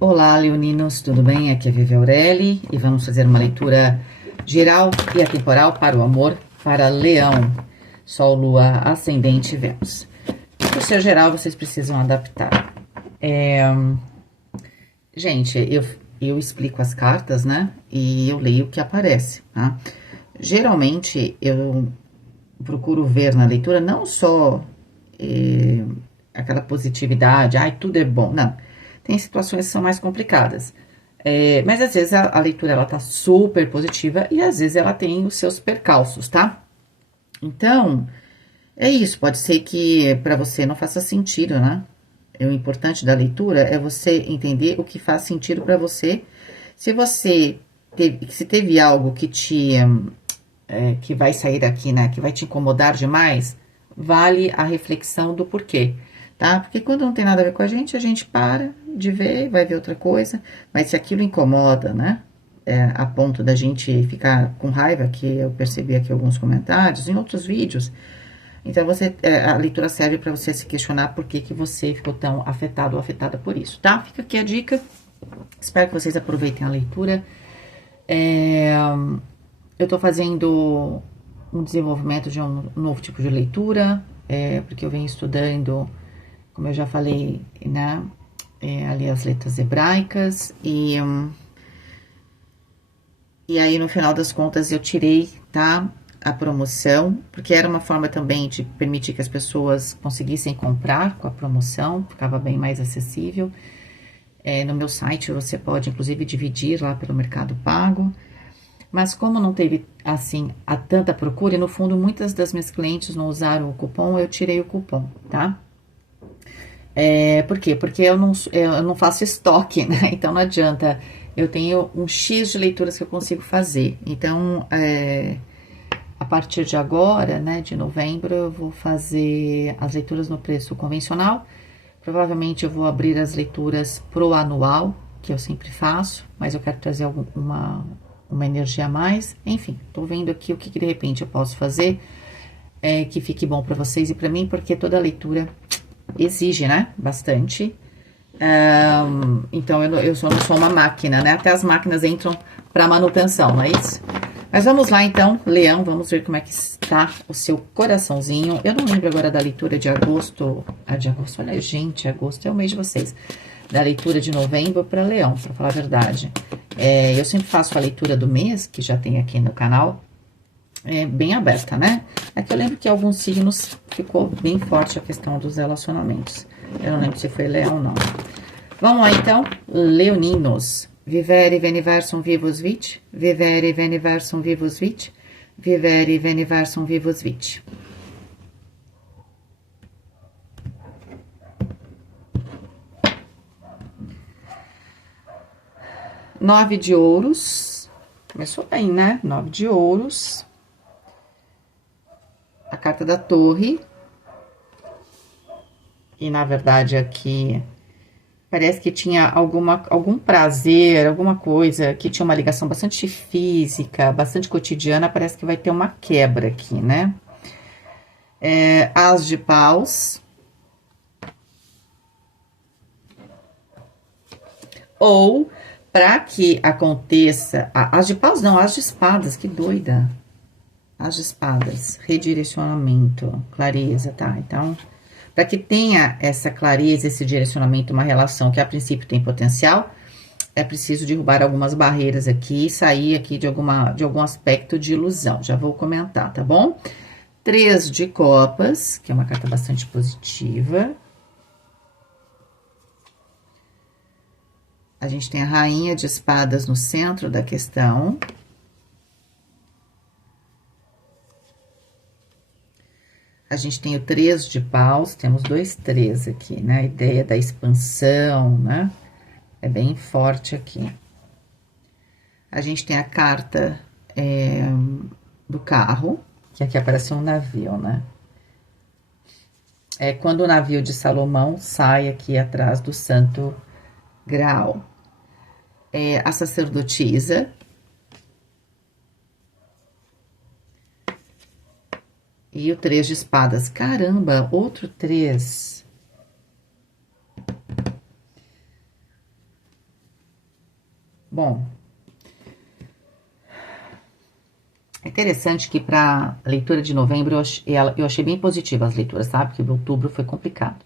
Olá, leoninos, tudo bem? Aqui é a Vivi Aureli e vamos fazer uma leitura geral e atemporal para o amor para Leão, Sol, Lua, Ascendente e Vênus. Para ser geral, vocês precisam adaptar. Gente, eu explico as cartas, né? E eu leio o que aparece, tá? Geralmente, eu procuro ver na leitura não só aquela positividade, ai, tudo é bom. Não. Tem situações que são mais complicadas. Mas às vezes a leitura ela tá super positiva e às vezes ela tem os seus percalços, tá? Então, é isso. Pode ser que para você não faça sentido, né? O importante da leitura é você entender o que faz sentido para você. Se você se teve algo que que vai sair daqui, né? Que vai te incomodar demais, vale a reflexão do porquê, tá? Porque quando não tem nada a ver com a gente para de ver, vai ver outra coisa. Mas se aquilo incomoda, né? A ponto da gente ficar com raiva, que eu percebi aqui alguns comentários, em outros vídeos. Então, a leitura serve para você se questionar por que você ficou tão afetado ou afetada por isso, tá? Fica aqui a dica. Espero que vocês aproveitem a leitura. Eu tô fazendo um desenvolvimento de um novo tipo de leitura, porque eu venho estudando, como eu já falei, né? Ali as letras hebraicas e aí no final das contas eu tirei, tá? A promoção, porque era uma forma também de permitir que as pessoas conseguissem comprar com a promoção, ficava bem mais acessível. No meu site você pode inclusive dividir lá pelo Mercado Pago. Mas como não teve, assim, a tanta procura, e no fundo muitas das minhas clientes não usaram o cupom, eu tirei o cupom, tá? Por quê? Porque eu não faço estoque, né? Então não adianta. Eu tenho um X de leituras que eu consigo fazer. Então, a partir de agora, né, de novembro, eu vou fazer as leituras no preço convencional. Provavelmente eu vou abrir as leituras pro anual, que eu sempre faço, mas eu quero trazer uma energia a mais. Enfim, tô vendo aqui o que de repente eu posso fazer que fique bom para vocês e para mim, porque toda leitura exige, né, bastante. Então eu só não sou uma máquina, né? Até as máquinas entram para manutenção, não é isso? Mas vamos lá então, Leão, vamos ver como é que está o seu coraçãozinho. Eu não lembro agora da leitura de agosto. De agosto, olha, gente, agosto é o mês de vocês. Da leitura de novembro para Leão, para falar a verdade. Eu sempre faço a leitura do mês, que já tem aqui no canal, bem aberta, né? É que eu lembro que alguns signos ficou bem forte a questão dos relacionamentos. Eu não lembro se foi Leão ou não. Vamos lá então, leoninos. Vivere veniversum vivus vit, vivere veniversum vivus vit, vivere veniversum vivus vit. Nove de ouros. Começou bem, né? Nove de ouros. A carta da torre. E na verdade aqui parece que tinha algum prazer, alguma coisa que tinha uma ligação bastante física, bastante cotidiana. Parece que vai ter uma quebra aqui, né? As de paus. Ou, para que aconteça... As de paus não, as de espadas, que doida. As de espadas, redirecionamento, clareza, tá? Então, para que tenha essa clareza, esse direcionamento, uma relação que a princípio tem potencial, é preciso derrubar algumas barreiras aqui e sair aqui de algum aspecto de ilusão. Já vou comentar, tá bom? Três de copas, que é uma carta bastante positiva. A gente tem a rainha de espadas no centro da questão. A gente tem o 3 de paus, temos dois 3 aqui, né? A ideia da expansão, né? É bem forte aqui. A gente tem a carta do carro, que aqui aparece um navio, né? É quando o navio de Salomão sai aqui atrás do Santo Graal. A sacerdotisa. E o 3 de espadas. Caramba, outro 3. Bom, é interessante que para a leitura de novembro eu achei bem positiva as leituras, sabe? Porque outubro foi complicado.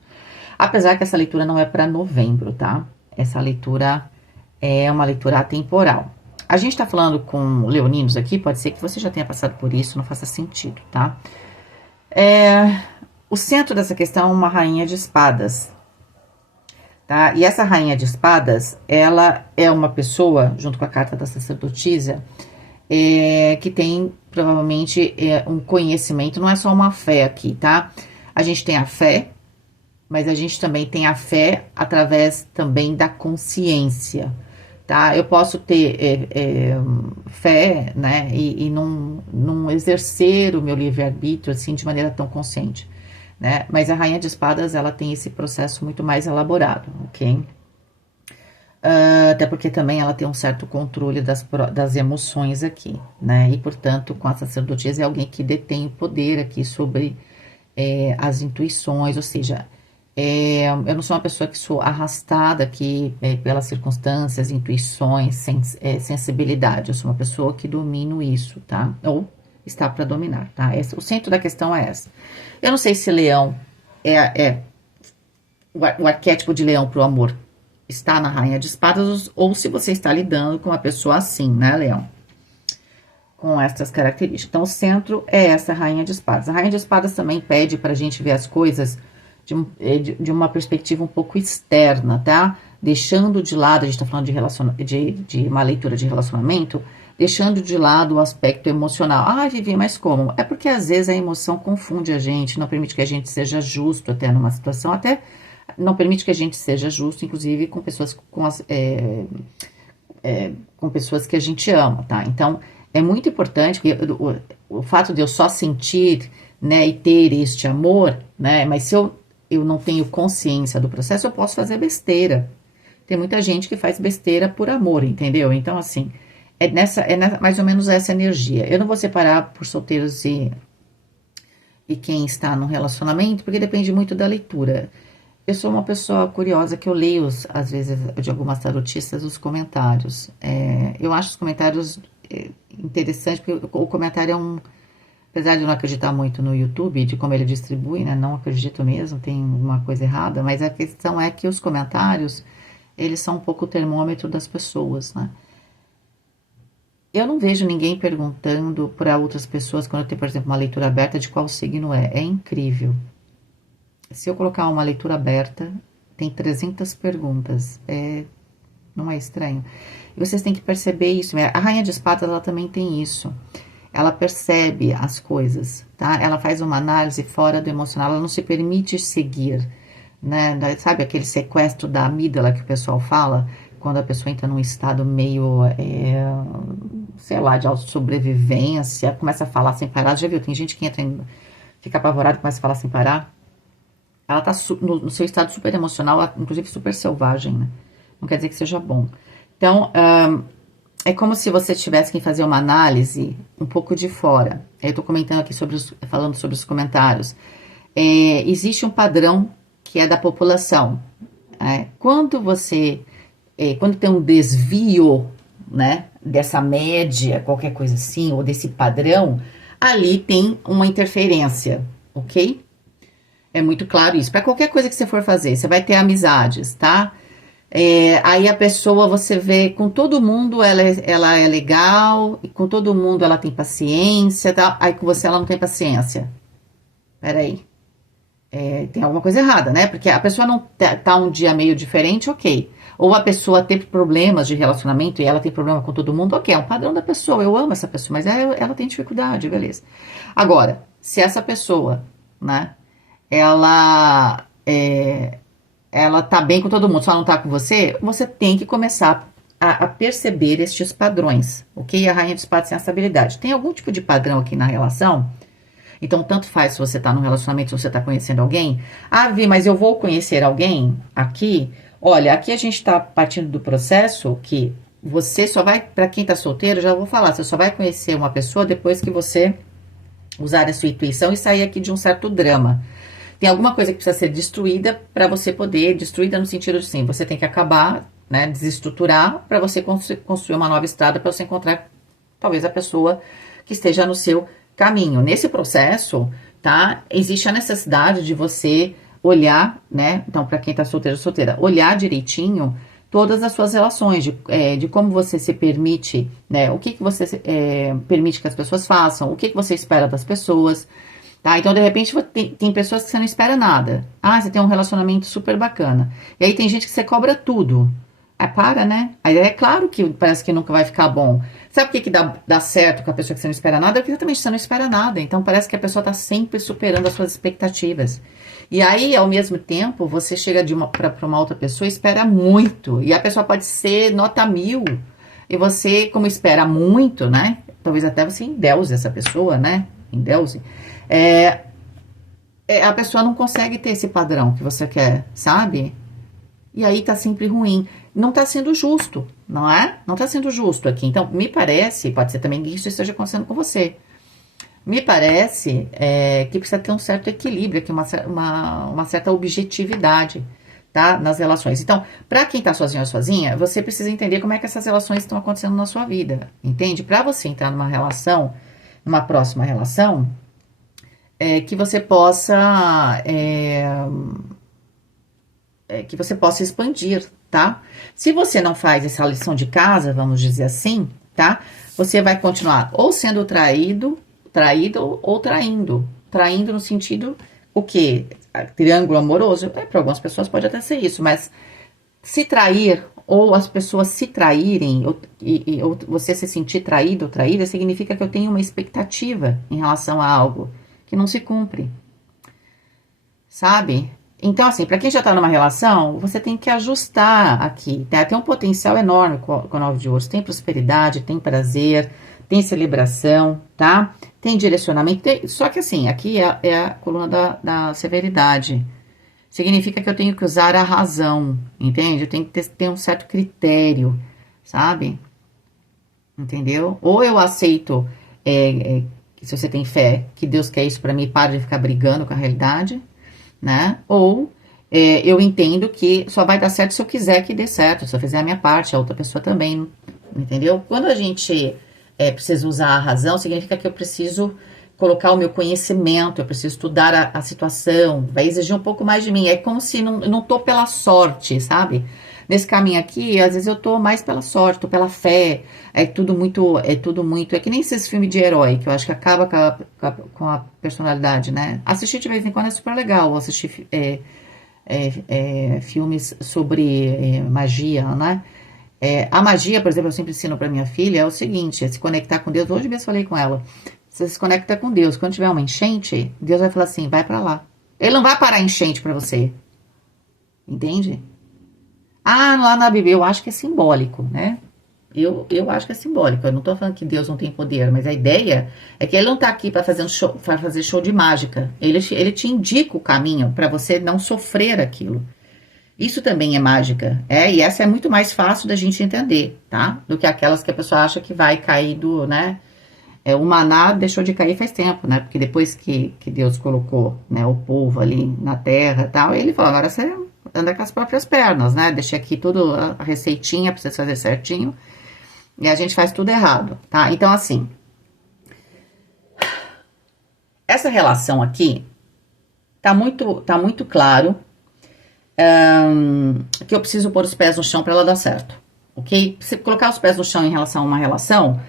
Apesar que essa leitura não é para novembro, tá? Essa leitura é uma leitura atemporal. A gente tá falando com leoninos aqui, pode ser que você já tenha passado por isso, não faça sentido, tá? O centro dessa questão é uma rainha de espadas, tá? E essa rainha de espadas, ela é uma pessoa, junto com a carta da sacerdotisa, que tem provavelmente um conhecimento, não é só uma fé aqui, tá? A gente tem a fé, mas a gente também tem a fé através também da consciência, tá? Eu posso ter fé, né, e não exercer o meu livre-arbítrio, assim, de maneira tão consciente, né? Mas a Rainha de Espadas, ela tem esse processo muito mais elaborado, ok? Até porque também ela tem um certo controle das emoções aqui, né? E, portanto, com a sacerdotisa é alguém que detém o poder aqui sobre as intuições, ou seja, eu não sou uma pessoa que sou arrastada aqui pelas circunstâncias, intuições, sensibilidade. Eu sou uma pessoa que domino isso, tá? Ou está para dominar, tá? O centro da questão é essa. Eu não sei se leão o arquétipo de leão pro amor está na Rainha de Espadas ou se você está lidando com uma pessoa assim, né, leão? Com essas características. Então, o centro é essa Rainha de Espadas. A Rainha de Espadas também pede pra gente ver as coisas de uma perspectiva um pouco externa, tá? Deixando de lado, a gente tá falando de uma leitura de relacionamento, deixando de lado o aspecto emocional. Ah, Vivi, mas como? É porque às vezes a emoção confunde a gente, não permite que a gente seja justo até numa situação, até não permite que a gente seja justo, inclusive com pessoas com pessoas que a gente ama, tá? Então, é muito importante que o fato de eu só sentir, né, e ter este amor, né, mas se eu não tenho consciência do processo, eu posso fazer besteira. Tem muita gente que faz besteira por amor, entendeu? Então, assim, mais ou menos essa energia. Eu não vou separar por solteiros e quem está no relacionamento, porque depende muito da leitura. Eu sou uma pessoa curiosa que eu leio, às vezes, de algumas tarotistas, os comentários. Eu acho os comentários interessantes, porque o comentário é apesar de eu não acreditar muito no YouTube, de como ele distribui, né? Não acredito mesmo, tem uma coisa errada, mas a questão é que os comentários, eles são um pouco o termômetro das pessoas, né? Eu não vejo ninguém perguntando para outras pessoas, quando eu tenho, por exemplo, uma leitura aberta, de qual signo é. É incrível. Se eu colocar uma leitura aberta, tem 300 perguntas. Não é estranho? E vocês têm que perceber isso. A Rainha de Espadas, ela também tem isso. Ela percebe as coisas, tá? Ela faz uma análise fora do emocional, ela não se permite seguir, né? Sabe aquele sequestro da amígdala que o pessoal fala? Quando a pessoa entra num estado meio, sei lá, de autossobrevivência, começa a falar sem parar. Já viu? Tem gente que fica apavorada e começa a falar sem parar. Ela tá no seu estado super emocional, inclusive super selvagem, né? Não quer dizer que seja bom. Então, é como se você tivesse que fazer uma análise um pouco de fora. Eu tô comentando aqui falando sobre os comentários. Existe um padrão que é da população. Quando tem um desvio, né, dessa média, qualquer coisa assim, ou desse padrão, ali tem uma interferência, ok? É muito claro isso. Para qualquer coisa que você for fazer, você vai ter amizades, tá? Aí a pessoa, você vê, com todo mundo ela é legal, e com todo mundo ela tem paciência, tá? Aí com você ela não tem paciência. Peraí. Tem alguma coisa errada, né? Porque a pessoa não tá um dia meio diferente, ok. Ou a pessoa teve problemas de relacionamento e ela tem problema com todo mundo, ok. É um padrão da pessoa, eu amo essa pessoa, mas ela tem dificuldade, beleza. Agora, se essa pessoa, né, ela tá bem com todo mundo, só não tá com você, você tem que começar a perceber estes padrões, ok? A Rainha de Espadas tem essa habilidade. Tem algum tipo de padrão aqui na relação? Então, tanto faz se você tá num relacionamento, se você tá conhecendo alguém. Ah, Vi, mas eu vou conhecer alguém aqui? Olha, aqui a gente tá partindo do processo que você só vai, pra quem tá solteiro, já vou falar, você só vai conhecer uma pessoa depois que você usar a sua intuição e sair aqui de um certo drama. Tem alguma coisa que precisa ser destruída para você poder, destruída no sentido de sim, você tem que acabar né, desestruturar para você construir uma nova estrada para você encontrar talvez a pessoa que esteja no seu caminho. Nesse processo, tá? Existe a necessidade de você olhar, né? Então, para quem tá solteiro ou solteira, olhar direitinho todas as suas relações, de como você se permite, né? O que você permite que as pessoas façam, o que você espera das pessoas, tá? Então, de repente, tem pessoas que você não espera nada. Ah, você tem um relacionamento super bacana. E aí tem gente que você cobra tudo. Ah, para, né? Aí é claro que parece que nunca vai ficar bom. Sabe por que dá certo com a pessoa que você não espera nada? Porque exatamente você não espera nada. Então parece que a pessoa tá sempre superando as suas expectativas. E aí, ao mesmo tempo, você chega pra uma outra pessoa e espera muito. E a pessoa pode ser nota 1000. E você, como espera muito, né? Talvez até você endeuse essa pessoa, né? Endeuse. A pessoa não consegue ter esse padrão que você quer, sabe? E aí tá sempre ruim. Não tá sendo justo, não é? Não tá sendo justo aqui. Então, me parece, pode ser também que isso esteja acontecendo com você. Me parece que precisa ter um certo equilíbrio aqui, uma certa objetividade, tá? Nas relações. Então, para quem tá sozinho ou sozinha, você precisa entender como é que essas relações estão acontecendo na sua vida, entende? Para você entrar numa relação, numa próxima relação, que você possa expandir, tá? Se você não faz essa lição de casa, vamos dizer assim, tá? Você vai continuar ou sendo traído ou traindo. Traindo no sentido, o quê? Triângulo amoroso? Para algumas pessoas pode até ser isso, mas se trair ou as pessoas se traírem ou você se sentir traído ou traída, significa que eu tenho uma expectativa em relação a algo que não se cumpre, sabe? Então, assim, para quem já tá numa relação, você tem que ajustar aqui, tá? Tem um potencial enorme com o 9 de ouros. Tem prosperidade, tem prazer, tem celebração, tá? Tem direcionamento. Só que, assim, aqui é a coluna da severidade. Significa que eu tenho que usar a razão, entende? Eu tenho que ter um certo critério, sabe? Entendeu? Ou eu aceito, se você tem fé, que Deus quer isso pra mim e para de ficar brigando com a realidade, né? Ou eu entendo que só vai dar certo se eu quiser que dê certo, se eu fizer a minha parte, a outra pessoa também, entendeu? Quando a gente precisa usar a razão, significa que eu preciso colocar o meu conhecimento, eu preciso estudar a situação, vai exigir um pouco mais de mim. É como se não tô pela sorte, sabe? Nesse caminho aqui, às vezes eu tô mais pela sorte, tô pela fé, é tudo muito, é que nem esses filmes de herói, que eu acho que acaba com a personalidade, né? Assistir de vez em quando é super legal, assistir filmes sobre magia, né? A magia, por exemplo, eu sempre ensino pra minha filha, é o seguinte, é se conectar com Deus. Hoje mesmo falei com ela, você se conecta com Deus, quando tiver uma enchente, Deus vai falar assim, vai pra lá. Ele não vai parar a enchente pra você, entende? Ah, lá na Bíblia, eu acho que é simbólico, né? Eu acho que é simbólico. Eu não tô falando que Deus não tem poder, mas a ideia é que ele não tá aqui para fazer show de mágica. Ele te indica o caminho para você não sofrer aquilo. Isso também é mágica, e essa é muito mais fácil da gente entender, tá? Do que aquelas que a pessoa acha que vai cair do, né? O maná deixou de cair faz tempo, né? Porque depois que Deus colocou, né, o povo ali na terra e tal, ele falou, agora você anda com as próprias pernas, né? Deixei aqui tudo, a receitinha pra você fazer certinho. E a gente faz tudo errado, tá? Então, assim, essa relação aqui tá muito claro que eu preciso pôr os pés no chão para ela dar certo, ok? Se colocar os pés no chão em relação a uma relação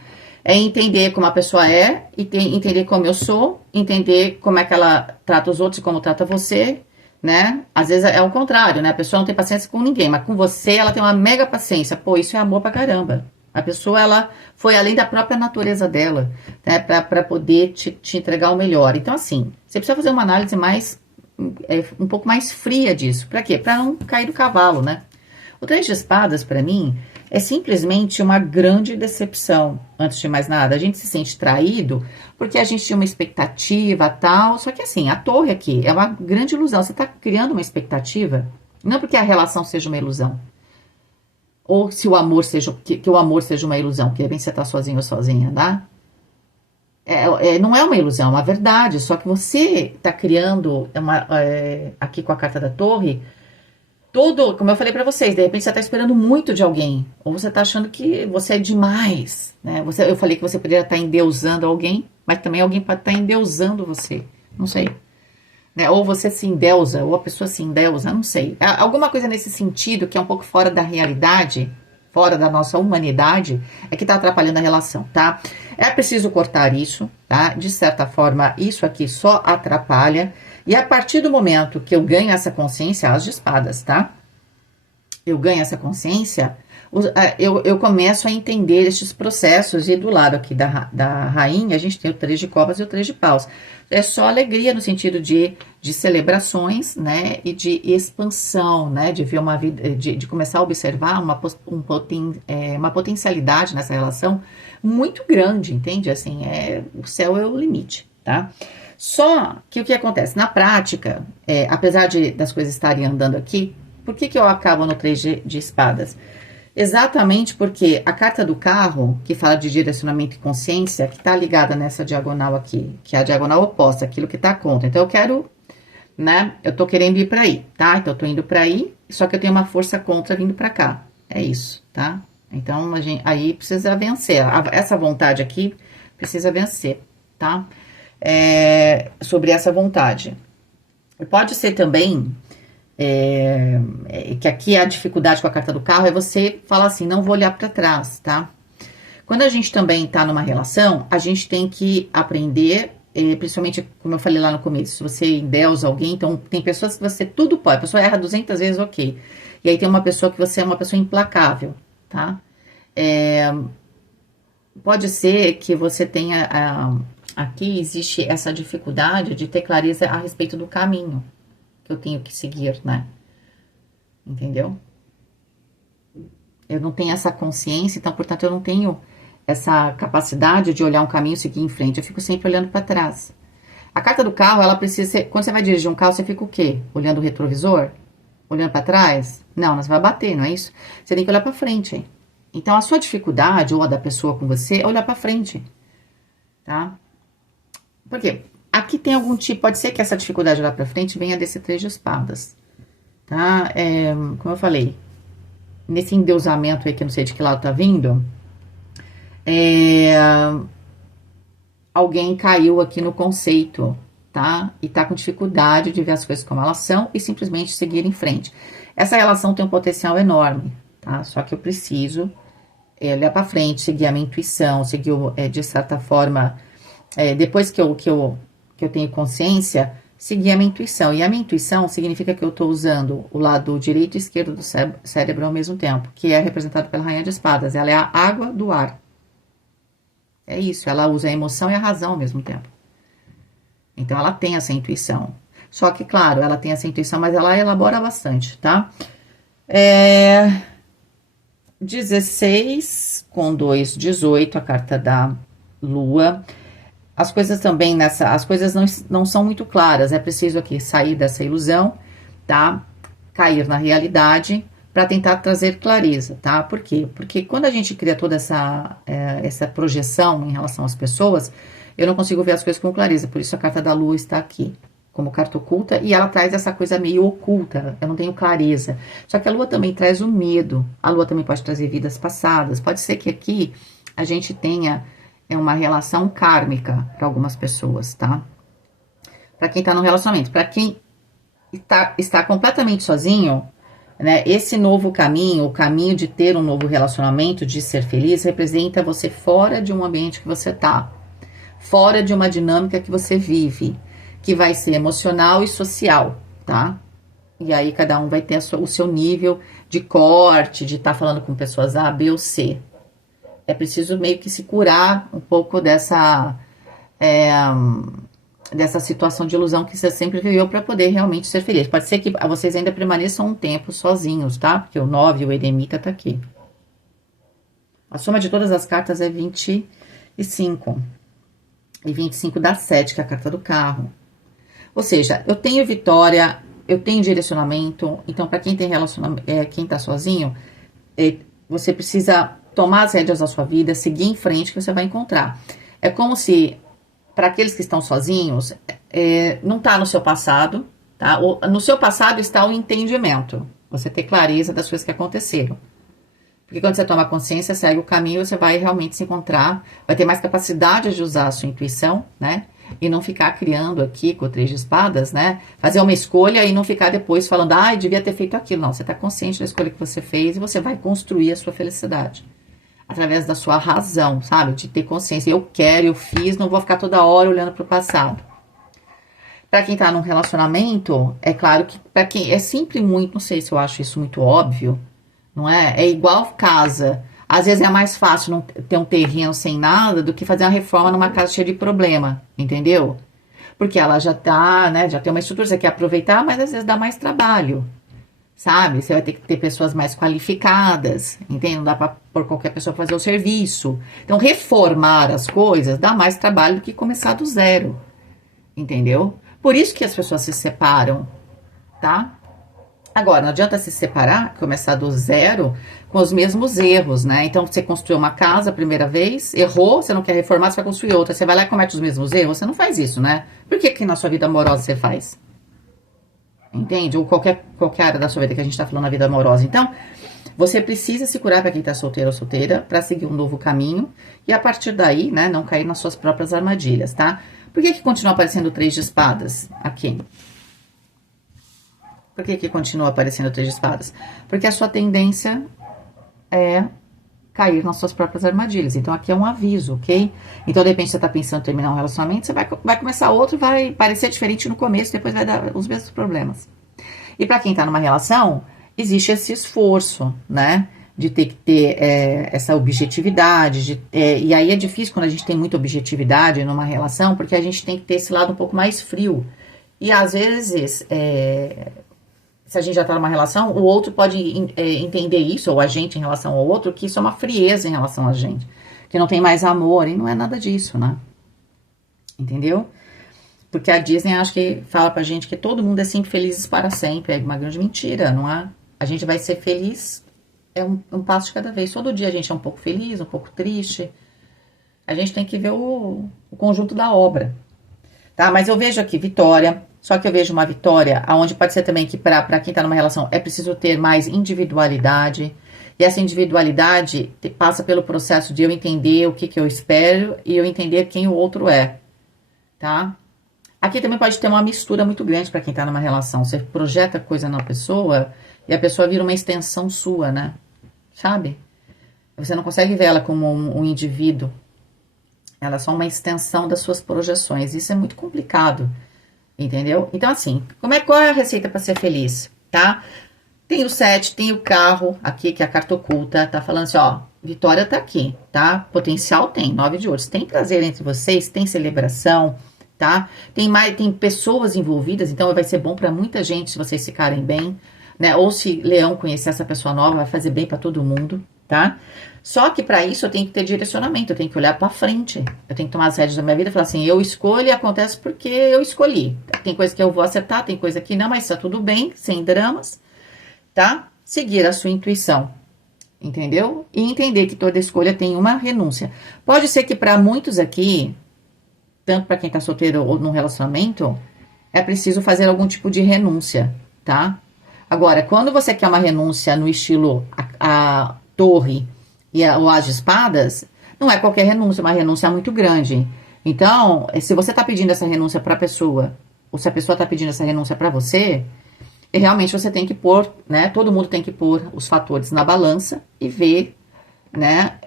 é entender como a pessoa é, entender como eu sou, entender como é que ela trata os outros e como trata você, né? Às vezes é o contrário, né? A pessoa não tem paciência com ninguém, mas com você ela tem uma mega paciência. Pô, isso é amor pra caramba. A pessoa, ela foi além da própria natureza dela, né? Pra poder te entregar o melhor. Então, assim, você precisa fazer uma análise um pouco mais fria disso. Pra quê? Pra não cair do cavalo, né? O 3 de espadas, pra mim, é simplesmente uma grande decepção, antes de mais nada. A gente se sente traído porque a gente tinha uma expectativa tal, só que assim, a torre aqui é uma grande ilusão. Você tá criando uma expectativa, não porque a relação seja uma ilusão, ou se o amor seja, que o amor seja uma ilusão, que é bem você tá sozinho ou sozinha, tá? Não é uma ilusão, é uma verdade, só que você tá criando aqui com a carta da torre, Todo, como eu falei pra vocês, de repente você tá esperando muito de alguém, ou você tá achando que você é demais, né? Eu falei que você poderia estar endeusando alguém, mas também alguém pode estar endeusando você, não sei, né? Ou você se endeusa, ou a pessoa se endeusa, não sei. Alguma coisa nesse sentido que é um pouco fora da realidade, fora da nossa humanidade, é que tá atrapalhando a relação, tá? É preciso cortar isso, tá? De certa forma, isso aqui só atrapalha. E a partir do momento que eu ganho essa consciência, as de espadas, tá? Eu ganho essa consciência, eu começo a entender estes processos. E do lado aqui da rainha, a gente tem o 3 de copas e o 3 de paus. É só alegria no sentido de celebrações, né? E de expansão, né? De ver uma vida, de começar a observar uma potencialidade nessa relação muito grande, entende? Assim, o céu é o limite, tá? Só que o que acontece? Na prática, apesar das coisas estarem andando aqui, por que eu acabo no 3 de espadas? Exatamente porque a carta do carro, que fala de direcionamento e consciência, que está ligada nessa diagonal aqui, que é a diagonal oposta, aquilo que está contra. Então eu quero, né? Eu tô querendo ir para aí, tá? Então eu tô indo para aí, só que eu tenho uma força contra vindo para cá. É isso, tá? Então aí precisa vencer. Essa vontade aqui precisa vencer, tá? Sobre essa vontade. Pode ser também que aqui a dificuldade com a carta do carro é você falar assim, não vou olhar para trás, tá? Quando a gente também tá numa relação, a gente tem que aprender, principalmente, como eu falei lá no começo, se você endeusa alguém, então tem pessoas que você tudo pode, a pessoa erra 200 vezes, ok. E aí tem uma pessoa que você é uma pessoa implacável, tá? Pode ser que você tenha, aqui existe essa dificuldade de ter clareza a respeito do caminho que eu tenho que seguir, né? Entendeu? Eu não tenho essa consciência, então, portanto, eu não tenho essa capacidade de olhar um caminho e seguir em frente. Eu fico sempre olhando para trás. A carta do carro, ela precisa ser... Quando você vai dirigir um carro, você fica o quê? Olhando o retrovisor? Olhando para trás? Não, você vai bater, não é isso? Você tem que olhar para frente. Então, a sua dificuldade, ou a da pessoa com você, é olhar para frente. Tá? Por quê? Aqui tem algum tipo... Pode ser que essa dificuldade de olhar para frente venha desse 3 de espadas. Tá? Como eu falei, nesse endeusamento aí, que eu não sei de que lado tá vindo... alguém caiu aqui no conceito, tá? E tá com dificuldade de ver as coisas como elas são e simplesmente seguir em frente. Essa relação tem um potencial enorme, tá? Só que eu preciso olhar para frente, seguir a minha intuição, seguir, de certa forma, depois que eu tenho consciência, seguir a minha intuição. E a minha intuição significa que eu tô usando o lado direito e esquerdo do cérebro ao mesmo tempo, que é representado pela Rainha de Espadas. Ela é a água do ar. É isso, ela usa a emoção e a razão ao mesmo tempo. Então, ela tem essa intuição. Só que, claro, ela tem essa intuição, mas ela elabora bastante, tá? 16 com 2, 18, a carta da Lua. As coisas também as coisas não são muito claras. É preciso aqui sair dessa ilusão, tá? Cair na realidade para tentar trazer clareza, tá? Por quê? Porque quando a gente cria toda essa projeção em relação às pessoas, eu não consigo ver as coisas com clareza. Por isso a carta da Lua está aqui, como carta oculta, e ela traz essa coisa meio oculta. Eu não tenho clareza. Só que a Lua também traz o medo. A Lua também pode trazer vidas passadas. Pode ser que aqui a gente tenha uma relação kármica para algumas pessoas, tá? Para quem tá no relacionamento. Para quem está completamente sozinho, né? Esse novo caminho, o caminho de ter um novo relacionamento, de ser feliz, representa você fora de um ambiente que você tá, fora de uma dinâmica que você vive, que vai ser emocional e social, tá? E aí cada um vai ter o seu nível de corte, de estar falando com pessoas A, B ou C. É preciso meio que se curar um pouco dessa situação de ilusão que você sempre viveu para poder realmente ser feliz. Pode ser que vocês ainda permaneçam um tempo sozinhos, tá? Porque o 9, o eremita, tá aqui. A soma de todas as cartas é 25. E 25 dá 7, que é a carta do carro. Ou seja, eu tenho vitória, eu tenho direcionamento. Então, para quem tem relacionamento, quem tá sozinho, você precisa tomar as rédeas da sua vida, seguir em frente, que você vai encontrar. É como se, para aqueles que estão sozinhos, não tá no seu passado, tá? No seu passado está o entendimento. Você ter clareza das coisas que aconteceram. Porque quando você toma consciência, segue o caminho, você vai realmente se encontrar, vai ter mais capacidade de usar a sua intuição, né? E não ficar criando aqui com o 3 de espadas, né? Fazer uma escolha e não ficar depois falando, ah, devia ter feito aquilo. Não, você está consciente da escolha que você fez e você vai construir a sua felicidade. Através da sua razão, sabe? De ter consciência. Eu quero, eu fiz, não vou ficar toda hora olhando para o passado. Para quem tá num relacionamento, é claro que para quem é sempre muito, não sei se eu acho isso muito óbvio, não é? É igual casa. Às vezes é mais fácil não ter um terreno sem nada do que fazer uma reforma numa casa cheia de problema, entendeu? Porque ela já tá, né, já tem uma estrutura, você quer aproveitar, mas às vezes dá mais trabalho, sabe? Você vai ter que ter pessoas mais qualificadas, entende? Não dá pra pôr qualquer pessoa fazer o serviço. Então, reformar as coisas dá mais trabalho do que começar do zero, entendeu? Por isso que as pessoas se separam, tá? Agora, não adianta se separar, começar do zero com os mesmos erros, né? Então, você construiu uma casa a primeira vez, errou, você não quer reformar, você vai construir outra. Você vai lá e comete os mesmos erros? Você não faz isso, né? Por que que na sua vida amorosa você faz? Entende? Ou qualquer área da sua vida que a gente tá falando na vida amorosa. Então, você precisa se curar para quem tá solteiro ou solteira, para seguir um novo caminho. E a partir daí, né, não cair nas suas próprias armadilhas, tá? Por que que continua aparecendo o 3 de espadas aqui? Por que que continua aparecendo o 3 de espadas? Porque a sua tendência é cair nas suas próprias armadilhas. Então, aqui é um aviso, ok? Então, de repente, você tá pensando em terminar um relacionamento, você vai começar outro, vai parecer diferente no começo, depois vai dar os mesmos problemas. E para quem tá numa relação, existe esse esforço, né? De ter que ter essa objetividade. E aí é difícil quando a gente tem muita objetividade numa relação, porque a gente tem que ter esse lado um pouco mais frio. E às vezes, se a gente já tá numa relação, o outro pode entender isso, ou a gente em relação ao outro, que isso é uma frieza em relação a gente. Que não tem mais amor, e não é nada disso, né? Entendeu? Porque a Disney, acho que fala pra gente que todo mundo é sempre felizes para sempre. É uma grande mentira, não é? A gente vai ser feliz, é um passo de cada vez. Todo dia a gente é um pouco feliz, um pouco triste. A gente tem que ver o conjunto da obra, tá? Mas eu vejo aqui vitória, só que eu vejo uma vitória onde pode ser também que para quem tá numa relação é preciso ter mais individualidade. E essa individualidade passa pelo processo de eu entender o que eu espero e eu entender quem o outro é, tá? Aqui também pode ter uma mistura muito grande para quem tá numa relação. Você projeta coisa na pessoa e a pessoa vira uma extensão sua, né? Sabe? Você não consegue ver ela como um indivíduo. Ela é só uma extensão das suas projeções. Isso é muito complicado, entendeu? Então, assim, qual é a receita para ser feliz, tá? Tem o 7, tem o carro aqui, que é a carta oculta, tá falando assim, ó, vitória tá aqui, tá? Potencial tem, 9 de ouros. Tem prazer entre vocês, tem celebração, tá? Tem pessoas envolvidas, então vai ser bom para muita gente se vocês ficarem bem, né? Ou se Leão conhecer essa pessoa nova, vai fazer bem para todo mundo, tá? Só que para isso eu tenho que ter direcionamento, eu tenho que olhar para frente, eu tenho que tomar as rédeas da minha vida e falar assim, eu escolho e acontece porque eu escolhi. Tem coisa que eu vou acertar, tem coisa que não, mas tá tudo bem, sem dramas, tá? Seguir a sua intuição, entendeu? E entender que toda escolha tem uma renúncia. Pode ser que para muitos aqui, tanto para quem tá solteiro ou num relacionamento, é preciso fazer algum tipo de renúncia, tá? Agora, quando você quer uma renúncia no estilo a torre e o as de espadas, não é qualquer renúncia, é uma renúncia muito grande. Então, se você tá pedindo essa renúncia pra pessoa, ou se a pessoa tá pedindo essa renúncia pra você, realmente você tem que pôr, né? Todo mundo tem que pôr os fatores na balança e ver, né?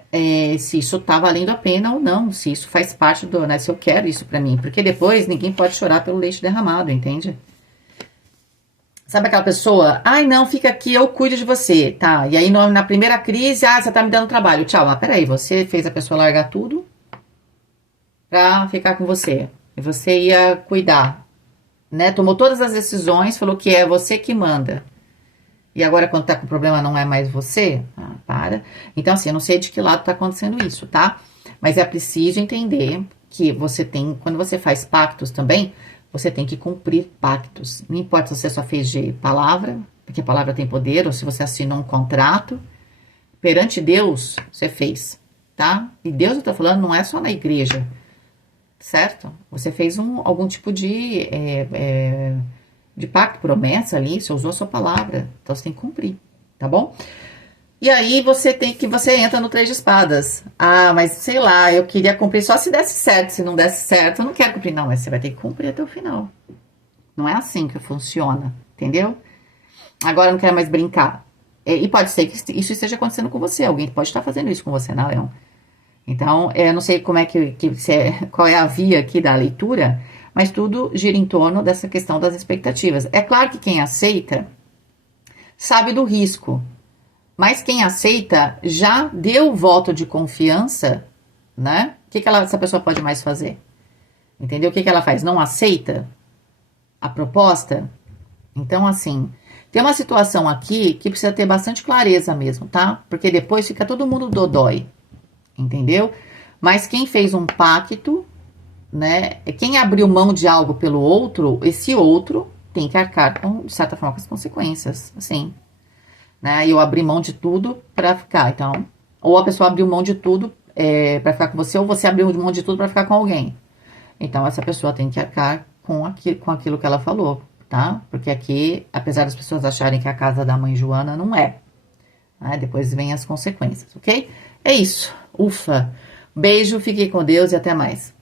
Se isso tá valendo a pena ou não, se isso faz parte do, né? Se eu quero isso pra mim, porque depois ninguém pode chorar pelo leite derramado, entende? Sabe aquela pessoa? Ai, não, fica aqui, eu cuido de você, tá? E aí na primeira crise, você tá me dando trabalho, tchau. Mas peraí, você fez a pessoa largar tudo pra ficar com você. E você ia cuidar, né? Tomou todas as decisões, falou que é você que manda. E agora quando tá com problema não é mais você? Ah, para. Então assim, eu não sei de que lado tá acontecendo isso, tá? Mas é preciso entender que você tem, quando você faz pactos também, você tem que cumprir pactos. Não importa se você só fez de palavra, porque a palavra tem poder, ou se você assinou um contrato. Perante Deus, você fez, tá? E Deus, eu tô falando, não é só na igreja, certo? Você fez algum tipo de de pacto, promessa ali, você usou a sua palavra, então você tem que cumprir, tá bom? E aí você entra no três de espadas. Ah, mas sei lá, eu queria cumprir só se desse certo, se não desse certo, eu não quero cumprir. Não, mas você vai ter que cumprir até o final. Não é assim que funciona, entendeu? Agora eu não quero mais brincar. E pode ser que isso esteja acontecendo com você. Alguém pode estar fazendo isso com você, né, Leão? Então, eu não sei como é qual é a via aqui da leitura, mas tudo gira em torno dessa questão das expectativas. É claro que quem aceita sabe do risco, mas quem aceita já deu o voto de confiança, né? O que essa pessoa pode mais fazer? Entendeu? O que ela faz? Não aceita a proposta? Então, assim, tem uma situação aqui que precisa ter bastante clareza mesmo, tá? Porque depois fica todo mundo dodói, entendeu? Mas quem fez um pacto, né? Quem abriu mão de algo pelo outro, esse outro tem que arcar com, de certa forma, com as consequências, assim, né? E eu abri mão de tudo pra ficar, então, ou a pessoa abriu mão de tudo pra ficar com você, ou você abriu mão de tudo pra ficar com alguém. Então, essa pessoa tem que arcar com aquilo que ela falou, tá? Porque aqui, apesar das pessoas acharem que é a casa da mãe Joana, não é. Né? Depois vem as consequências, ok? É isso. Ufa. Beijo, fique com Deus e até mais.